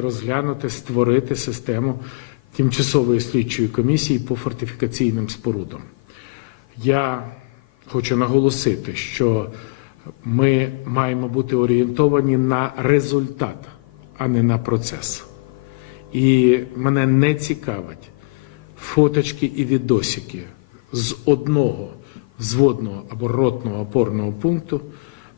розглянути, створити систему тимчасової слідчої комісії по фортифікаційним спорудам. Я хочу наголосити, що ми маємо бути орієнтовані на результат, а не на процес. І мене не цікавить фоточки і відосики з одного взводного або ротного опорного пункту.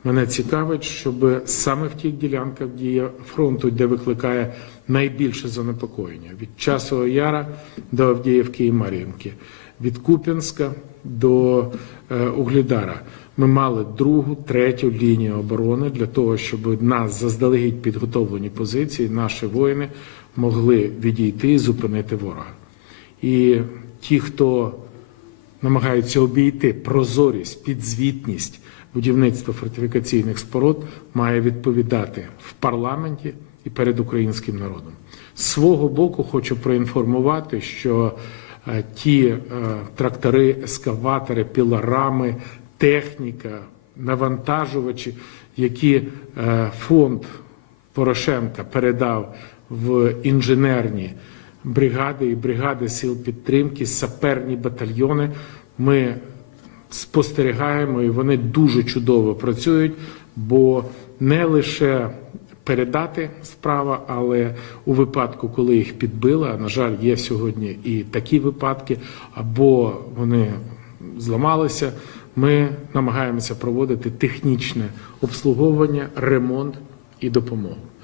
Мене цікавить, щоб саме в тих ділянках дія фронту, де викликає найбільше занепокоєння від Часового Яра до Авдіївки і Мар'їнки, від Куп'янська до е, Углідара. Ми мали другу, третю лінію оборони для того, щоб нас заздалегідь підготовлені позиції, наші воїни могли відійти і зупинити ворога. І ті, хто намагаються обійти прозорість, підзвітність будівництва фортифікаційних споруд, має відповідати в парламенті і перед українським народом. З свого боку хочу проінформувати, що е, ті е, трактори, ескаватори, пілорами, техніка, навантажувачі, які е, фонд Порошенка передав в інженерні бригади і бригади сил підтримки, саперні батальйони. Ми спостерігаємо, і вони дуже чудово працюють, бо не лише передати справа, але у випадку, коли їх підбили, а на жаль, є сьогодні і такі випадки, або вони зламалися. Ми намагаємося проводити технічне обслуговування, ремонт і допомогу.